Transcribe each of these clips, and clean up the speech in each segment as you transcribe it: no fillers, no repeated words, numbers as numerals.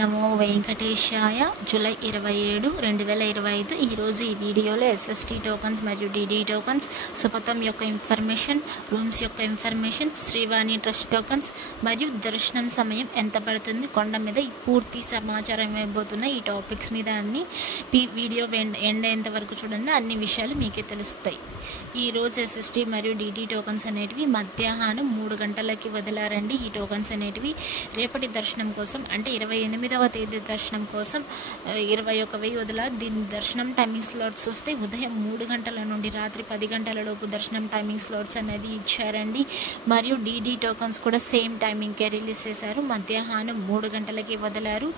నమో వెంకటేశాయ. July 27, 2025. ఈరోజు ఈ వీడియోలో ఎస్ఎస్టీ టోకన్స్ మరియు డిడి టోకన్స్, సుపథం యొక్క ఇన్ఫర్మేషన్, రూమ్స్ యొక్క ఇన్ఫర్మేషన్, శ్రీవాణి ట్రస్ట్ టోకన్స్ మరియు దర్శనం సమయం ఎంత పడుతుంది, కొండ మీద ఈ పూర్తి సమాచారం ఇవ్వబోతున్న ఈ టాపిక్స్ మీద అన్ని వీడియో ఎండ్ అయ్యేంత వరకు చూడండి. అన్ని విషయాలు మీకే తెలుస్తాయి. ఈరోజు ఎస్ఎస్టీ మరియు డిడి టోకన్స్ అనేటివి మధ్యాహ్నం 3 గంటలకి వదిలారండి. ఈ టోకన్స్ అనేటివి రేపటి దర్శనం కోసం అంటే 28వ తేదీ దర్శనం కోసం 21,000 వదిలారు. దీని దర్శనం టైమింగ్ స్లాట్స్ వస్తే ఉదయం 3 గంటల నుండి రాత్రి 10 గంటల లోపు దర్శనం టైమింగ్ స్లాట్స్ అనేది ఇచ్చారండి. మరియు డిడి టోకన్స్ కూడా సేమ్ టైమింగ్కే రిలీజ్ చేశారు. మధ్యాహ్నం 3 గంటలకి వదిలారు.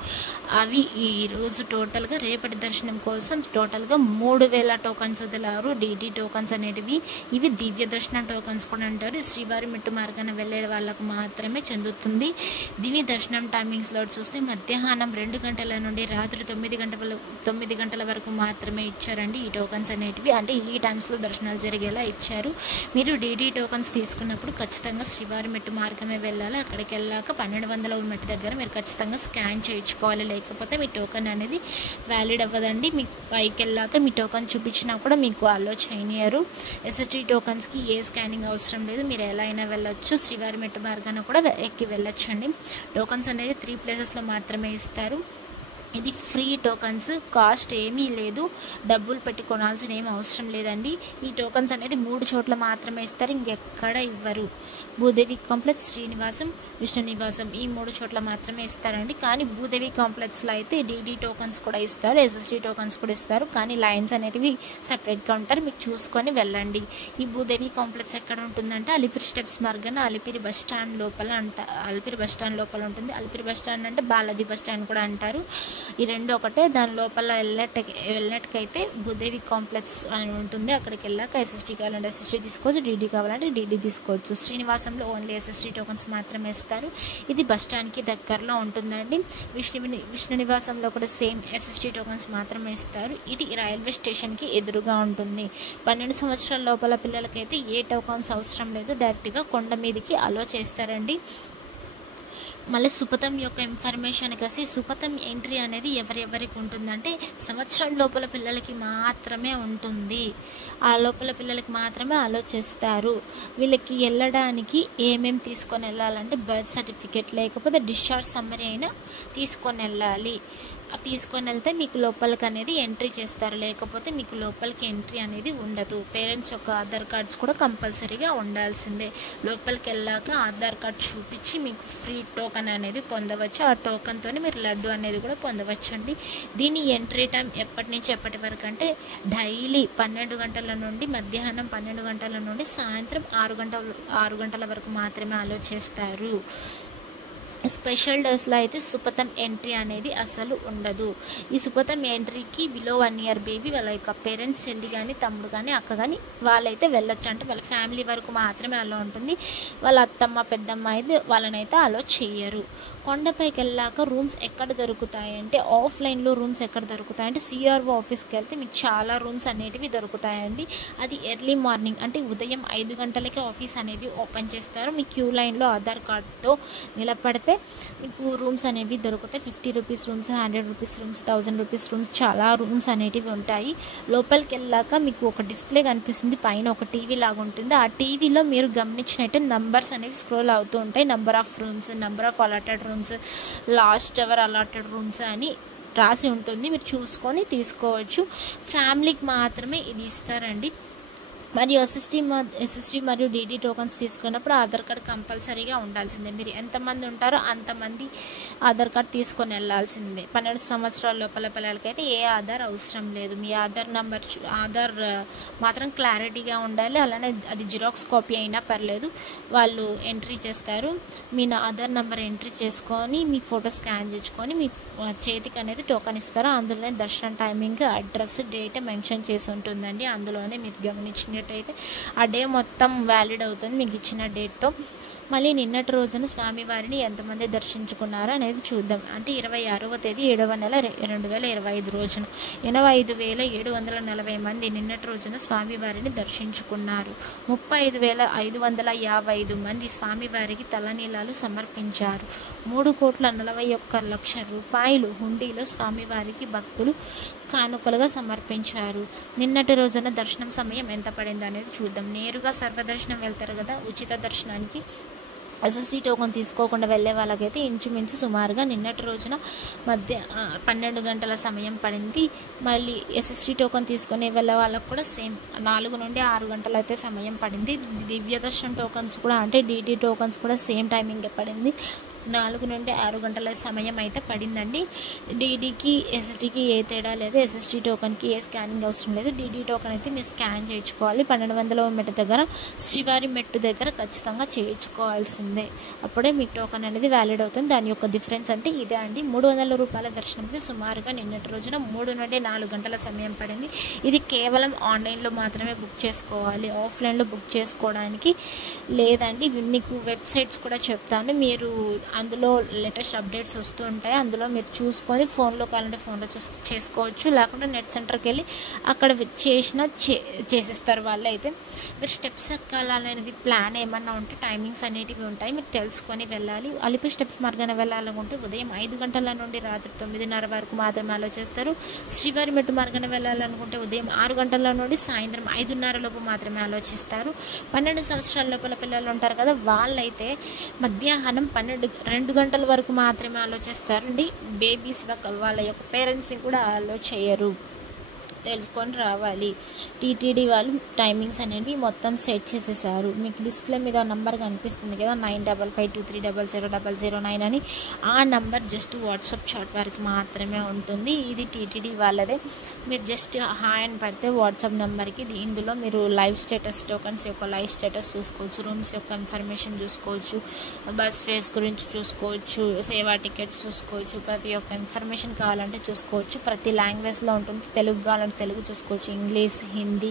అవి ఈరోజు టోటల్గా రేపటి దర్శనం కోసం టోటల్గా 3,000 టోకన్స్ వదిలారు. డిడి టోకన్స్ అనేటివి ఇవి దివ్య దర్శన టోకన్స్ కూడా అంటారు. శ్రీవారి మెట్టు మార్గాన వెళ్ళే వాళ్ళకు మాత్రమే చెందుతుంది. దీని దర్శనం టైమింగ్ స్లాట్ చూస్తే మధ్యాహ్నం 2 గంటల నుండి రాత్రి 9 గంటల వరకు మాత్రమే ఇచ్చారండి. ఈ టోకన్స్ అనేటివి అంటే ఈ టైమ్స్లో దర్శనాలు జరిగేలా ఇచ్చారు. మీరు డిడి టోకన్స్ తీసుకున్నప్పుడు ఖచ్చితంగా శ్రీవారి మెట్టు మార్గమే వెళ్ళాలి. అక్కడికి వెళ్ళాక 1200 మెట్టు దగ్గర మీరు ఖచ్చితంగా స్కాన్ చేయించుకోవాలి. లేకపోతే మీ టోకన్ అనేది వ్యాలిడ్ అవ్వదండి. మీ పైకి వెళ్ళాక మీ టోకన్ చూపించినా కూడా మీకు అలో చేయనియరు. ఎస్ఎస్టీ టోకన్స్కి ఏ స్కానింగ్ అవసరం లేదు. మీరు ఎలా అయినా వెళ్ళొచ్చు. శ్రీవారి మెట్టు మార్గాన కూడా ఎక్కి వెళ్ళొచ్చండి. టోకన్స్ అనేది 3 ప్లేసెస్లో మాత్రమే ఇస్తారు. ఇది ఫ్రీ టోకన్స్, కాస్ట్ ఏమీ లేదు. డబ్బులు పెట్టి కొనాల్సిన ఏం అవసరం లేదండి. ఈ టోకన్స్ అనేది 3 చోట్ల మాత్రమే ఇస్తారు, ఇంకెక్కడ ఇవ్వరు. భూదేవి కాంప్లెక్స్, శ్రీనివాసం, విష్ణు నివాసం ఈ 3 చోట్ల మాత్రమే ఇస్తారండి. కానీ భూదేవి కాంప్లెక్స్లో అయితే డిడి టోకన్స్ కూడా ఇస్తారు, ఎస్ఎస్టీ టోకన్స్ కూడా ఇస్తారు. కానీ లైన్స్ అనేటివి సపరేట్గా ఉంటారు, మీకు చూసుకొని వెళ్ళండి. ఈ భూదేవి కాంప్లెక్స్ ఎక్కడ ఉంటుందంటే అలిపిరి స్టెప్స్ మార్గాన అలిపిరి బస్ స్టాండ్ లోపల అలిపిరి బస్ స్టాండ్ లోపల ఉంటుంది. అలిపిరి బస్ స్టాండ్ అంటే బాలాజీ బస్ స్టాండ్ కూడా అంటారు. ఈ రెండు ఒకటే. దాని లోపల వెళ్ళేటకైతే భూదేవి కాంప్లెక్స్ అని ఉంటుంది. అక్కడికి వెళ్ళాక ఎస్ఎస్టీ కావాలంటే ఎస్ఎస్టీ తీసుకోవచ్చు, డిడి కావాలంటే డిడి తీసుకోవచ్చు. శ్రీనివాసంలో ఓన్లీ ఎస్ఎస్టీ టోకన్స్ మాత్రమే ఇస్తారు. ఇది బస్ స్టాండ్కి దగ్గరలో ఉంటుందండి. విష్ణు నివాసంలో కూడా సేమ్ ఎస్ఎస్టీ టోకన్స్ మాత్రమే ఇస్తారు. ఇది రైల్వే స్టేషన్కి ఎదురుగా ఉంటుంది. 12 సంవత్సరాల లోపల పిల్లలకైతే ఏ టోకన్స్ అవసరం లేదు, డైరెక్ట్గా కొండ మీదకి అలో చేస్తారండి. మళ్ళీ సుపథం యొక్క ఇన్ఫర్మేషన్కి వస్తే సుపథం ఎంట్రీ అనేది ఎవరెవరికి ఉంటుందంటే సంవత్సరం లోపల పిల్లలకి మాత్రమే ఉంటుంది. ఆ లోపల పిల్లలకి మాత్రమే అలో చేస్తారు. వీళ్ళకి వెళ్ళడానికి ఏమేమి తీసుకొని వెళ్ళాలంటే బర్త్ సర్టిఫికేట్ లేకపోతే డిశ్చార్జ్ సమ్మరీ అయినా తీసుకొని వెళ్ళాలి. తీసుకొని వెళ్తే మీకు లోపలికి అనేది ఎంట్రీ చేస్తారు, లేకపోతే మీకు లోపలికి ఎంట్రీ అనేది ఉండదు. పేరెంట్స్ యొక్క ఆధార్ కార్డ్స్ కూడా కంపల్సరీగా ఉండాల్సిందే. లోపలికి వెళ్ళాక ఆధార్ కార్డ్ చూపించి మీకు ఫ్రీ టోకన్ అనేది పొందవచ్చు. ఆ టోకన్తోనే మీరు లడ్డు అనేది కూడా పొందవచ్చు అండి. దీని ఎంట్రీ టైం ఎప్పటి నుంచి ఎప్పటి వరకు అంటే డైలీ 12 గంటల నుండి మధ్యాహ్నం 12 గంటల నుండి సాయంత్రం 6 గంటల వరకు మాత్రమే అలో చేస్తారు. స్పెషల్ డేస్లో అయితే సుపథం ఎంట్రీ అనేది అసలు ఉండదు. ఈ సుపథం ఎంట్రీకి బిలో 1 ఇయర్ బేబీ వాళ్ళ యొక్క పేరెంట్స్, చెల్లి కానీ తమ్ముడు కానీ అక్క కానీ వాళ్ళైతే వెళ్ళొచ్చు. అంటే వాళ్ళ ఫ్యామిలీ వరకు మాత్రమే అలో ఉంటుంది. వాళ్ళ అత్తమ్మ పెద్దమ్మ అయితే వాళ్ళనైతే అలో చేయరు. కొండపైకి వెళ్ళాక రూమ్స్ ఎక్కడ దొరుకుతాయి అంటే ఆఫ్లైన్లో రూమ్స్ ఎక్కడ దొరుకుతాయి అంటే సిఆర్ఓ ఆఫీస్కి వెళ్తే మీకు చాలా రూమ్స్ అనేటివి దొరుకుతాయండి. అది ఎర్లీ మార్నింగ్ అంటే ఉదయం 5 గంటలకి ఆఫీస్ అనేది ఓపెన్ చేస్తారు. మీ క్యూ లైన్లో ఆధార్ కార్డ్తో నిలబడితే మీకు రూమ్స్ అనేవి దొరుకుతాయి. 50 rupees rooms, 100 rupees rooms, 1000 rupees rooms చాలా రూమ్స్ అనేటివి ఉంటాయి. లోపలికి వెళ్ళాక మీకు ఒక డిస్ప్లే కనిపిస్తుంది, పైన ఒక టీవీ లాగా ఉంటుంది. ఆ టీవీలో మీరు గమనించినట్టే నంబర్స్ అనేవి స్క్రోల్ అవుతూ ఉంటాయి. Number of rooms, number of allotted rooms, last hour allotted rooms అని రాసి ఉంటుంది. మీరు చూసుకొని తీసుకోవచ్చు. ఫ్యామిలీకి మాత్రమే ఇది ఇస్తారండి. మరియు ఎస్ఎస్టీ మరియు డిడి టోకన్స్ తీసుకున్నప్పుడు ఆధార్ కార్డ్ కంపల్సరీగా ఉండాల్సిందే. మీరు ఎంతమంది ఉంటారో అంతమంది ఆధార్ కార్డ్ తీసుకొని వెళ్ళాల్సిందే. 12 సంవత్సరాల లోపల పిల్లలకైతే ఏ ఆధార్ అవసరం లేదు. మీ ఆధార్ మాత్రం క్లారిటీగా ఉండాలి. అలానే అది జిరాక్స్ కాపీ అయినా పర్లేదు, వాళ్ళు ఎంట్రీ చేస్తారు. మీ ఆధార్ నెంబర్ ఎంట్రీ చేసుకొని మీ ఫోటో స్కాన్ చేసుకొని మీ చేతికి అనేది టోకన్ ఇస్తారు. అందులోనే దర్శనం టైమింగ్, అడ్రస్, డేట్ మెన్షన్ చేసి ఉంటుందండి. అందులోనే మీరు గమనించిన అయితే ఆ డే మొత్తం వ్యాలిడ్ అవుతుంది మీకు ఇచ్చిన డేట్తో. మళ్ళీ నిన్నటి రోజున స్వామివారిని ఎంతమంది దర్శించుకున్నారో అనేది చూద్దాం. అంటే 26వ తేదీ 7వ నెల 2025 రోజున 85,740 మంది నిన్నటి రోజున స్వామివారిని దర్శించుకున్నారు. 35,555 మంది స్వామివారికి తలనీలాలు సమర్పించారు. 3,41,00,000 రూపాయలు హుండీలో స్వామివారికి భక్తులు కానుకలుగా సమర్పించారు. నిన్నటి రోజున దర్శనం సమయం ఎంత పడింది అనేది చూద్దాం. నేరుగా సర్వదర్శనం వెళ్తారు కదా, ఉచిత దర్శనానికి ఎస్ఎస్టీ టోకెన్ తీసుకోకుండా వెళ్ళే వాళ్ళకైతే ఇంచుమించు సుమారుగా నిన్నటి రోజున 12 గంటల సమయం పడింది. మళ్ళీ ఎస్ఎస్టీ టోకెన్ తీసుకొని వెళ్ళే వాళ్ళకు కూడా సేమ్ 4 నుండి 6 గంటలు అయితే సమయం పడింది. దివ్య దర్శనం టోకన్స్ కూడా అంటే డీటీ టోకన్స్ కూడా సేమ్ టైమింగ్ పడింది. 4 నుండి 6 గంటల సమయం అయితే పడిందండి. డీడీకి ఎస్ఎస్టీకి ఏ తేడా లేదు. ఎస్ఎస్టీ టోకన్కి ఏ స్కానింగ్ అవసరం లేదు. డీడీ టోకన్ అయితే మీరు స్కాన్ చేయించుకోవాలి. 1200వ మెట్టు దగ్గర శ్రీవారి మెట్టు దగ్గర ఖచ్చితంగా చేయించుకోవాల్సిందే. అప్పుడే మీ టోకన్ అనేది వ్యాలిడ్ అవుతుంది. దాని యొక్క డిఫరెన్స్ అంటే ఇదే అండి. 300 రూపాయల దర్శనంకి సుమారుగా నిన్నటి రోజున 3 నుండి 4 గంటల సమయం పడింది. ఇది కేవలం ఆన్లైన్లో మాత్రమే బుక్ చేసుకోవాలి. ఆఫ్లైన్లో బుక్ చేసుకోవడానికి లేదండి. మీకు వెబ్సైట్స్ కూడా చెప్తాను. మీరు అందులో లేటెస్ట్ అప్డేట్స్ వస్తూ ఉంటాయి. అందులో మీరు చూసుకొని ఫోన్లో కావాలంటే ఫోన్లో చేసుకోవచ్చు. లేకుంటే నెట్ సెంటర్కి వెళ్ళి అక్కడ చేసిస్తారు వాళ్ళు. అయితే మీరు స్టెప్స్ ఎక్కాలనేది ప్లాన్ ఏమన్నా ఉంటే టైమింగ్స్ అనేటివి ఉంటాయి. మీరు తెలుసుకొని వెళ్ళాలి. అలిపి స్టెప్స్ మార్గాన వెళ్ళాలనుకుంటే ఉదయం 5 గంటల నుండి రాత్రి 9:30 వరకు మాత్రమే అలో చేస్తారు. శ్రీవారి మెట్టు మార్గాన వెళ్ళాలనుకుంటే ఉదయం 6 గంటల నుండి సాయంత్రం 5:30 లోపు మాత్రమే ఆలోచిస్తారు. 12 సంవత్సరాల లోపల పిల్లలు ఉంటారు కదా, వాళ్ళైతే మధ్యాహ్నం 2 గంటల వరకు మాత్రమే ఆలోచిస్తారండి. బేబీస్ వాళ్ళ యొక్క పేరెంట్స్ని కూడా అలో చేయరు. తెలుసుకొని రావాలి. టీటీడీ వాళ్ళు టైమింగ్స్ అనేవి మొత్తం సెట్ చేసేసారు. మీకు డిస్ప్లే మీద నంబర్ కనిపిస్తుంది కదా 9552300009 అని. ఆ నంబర్ జస్ట్ వాట్సాప్ చాట్ వరకు మాత్రమే ఉంటుంది. ఇది టీటీడీ వాళ్ళదే. మీరు జస్ట్ హాయ్ అని పడితే వాట్సాప్ నెంబర్కి ఇందులో మీరు లైవ్ స్టేటస్ టోకన్స్ యొక్క లైవ్ స్టేటస్ చూసుకోవచ్చు. రూమ్స్ యొక్క ఇన్ఫర్మేషన్ చూసుకోవచ్చు. బస్ ఫేర్స్ గురించి చూసుకోవచ్చు. సేవా టికెట్స్ చూసుకోవచ్చు. ప్రతి ఒక్క ఇన్ఫర్మేషన్ కావాలంటే చూసుకోవచ్చు. ప్రతి లాంగ్వేజ్లో ఉంటుంది. తెలుగు కావాలంటే తెలుగు చూసుకోవచ్చు. English, Hindi,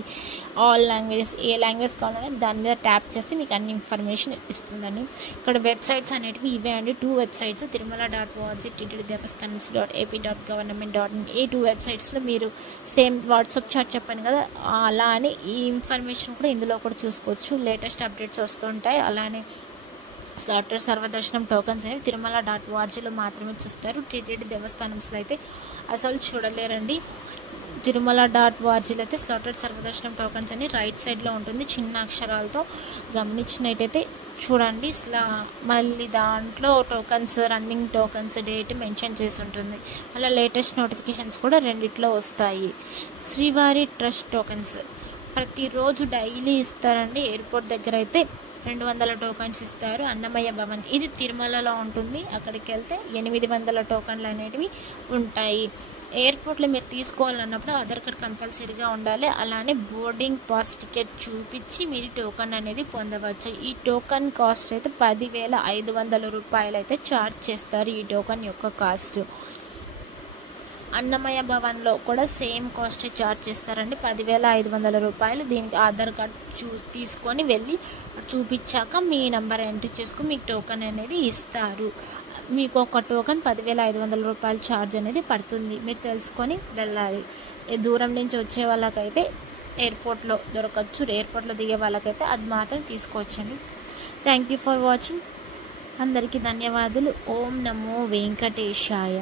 all languages. ఏ లాంగ్వేజ్ కావాలంటే దాని మీద ట్యాప్ చేస్తే మీకు అన్ని ఇన్ఫర్మేషన్ ఇస్తుందని. ఇక్కడ వెబ్సైట్స్ అనేటివి ఇవే అండి. 2 వెబ్సైట్స్ tirumala.org, ttddevastanams.ap.government.in. ఈ 2 వెబ్సైట్స్లో మీరు సేమ్ వాట్సాప్ చాట్ చెప్పాను కదా, అలా అని ఈ ఇన్ఫర్మేషన్ కూడా ఇందులో కూడా చూసుకోవచ్చు. లేటెస్ట్ అప్డేట్స్ వస్తుంటాయి. అలానే స్లాటర్ సర్వదర్శనం టోకన్స్ అనేవి tirumala.orgలో మాత్రమే చూస్తారు. టీటీడీ దేవస్థానంస్లో అయితే అసలు చూడలేరండి. tirumala.orgలో అయితే స్లాటర్ సర్వదర్శనం టోకన్స్ అని రైట్ సైడ్లో ఉంటుంది చిన్న అక్షరాలతో. గమనించినట్టయితే చూడండి. మళ్ళీ దాంట్లో tokens, running tokens, date mention చేసి ఉంటుంది. మళ్ళీ లేటెస్ట్ నోటిఫికేషన్స్ కూడా రెండిట్లో వస్తాయి. శ్రీవారి ట్రస్ట్ టోకన్స్ ప్రతిరోజు డైలీ ఇస్తారండి. ఎయిర్పోర్ట్ దగ్గర అయితే 200 టోకన్స్ ఇస్తారు. అన్నమయ్య భవన్ ఇది తిరుమలలో ఉంటుంది. అక్కడికి వెళ్తే 800 టోకన్లు అనేటివి ఉంటాయి. ఎయిర్పోర్ట్లో మీరు తీసుకోవాలన్నప్పుడు ఆధార్ కార్డ్ కంపల్సరీగా ఉండాలి. అలానే బోర్డింగ్ పాస్ టికెట్ చూపించి మీరు టోకన్ అనేది పొందవచ్చు. ఈ టోకన్ కాస్ట్ అయితే 10,500 రూపాయలు అయితే ఛార్జ్ చేస్తారు. ఈ టోకన్ యొక్క కాస్ట్. అన్నమయ్య భవన్లో కూడా సేమ్ కాస్ట్ ఛార్జ్ చేస్తారండి, 10,500 రూపాయలు. దీనికి ఆధార్ కార్డ్ తీసుకొని వెళ్ళి చూపించాక మీ నెంబర్ ఎంట్రీ చేసుకుని మీకు టోకన్ అనేది ఇస్తారు. మీకు ఒక టోకన్ 10,500 రూపాయలు ఛార్జ్ అనేది పడుతుంది. మీరు తెలుసుకొని వెళ్ళాలి. దూరం నుంచి వచ్చే వాళ్ళకైతే ఎయిర్పోర్ట్లో దొరకచ్చు. ఎయిర్పోర్ట్లో దిగే వాళ్ళకైతే అది మాత్రం తీసుకోవచ్చండి. Thank you for watching. అందరికీ ధన్యవాదాలు. ఓం నమో వెంకటేశాయ.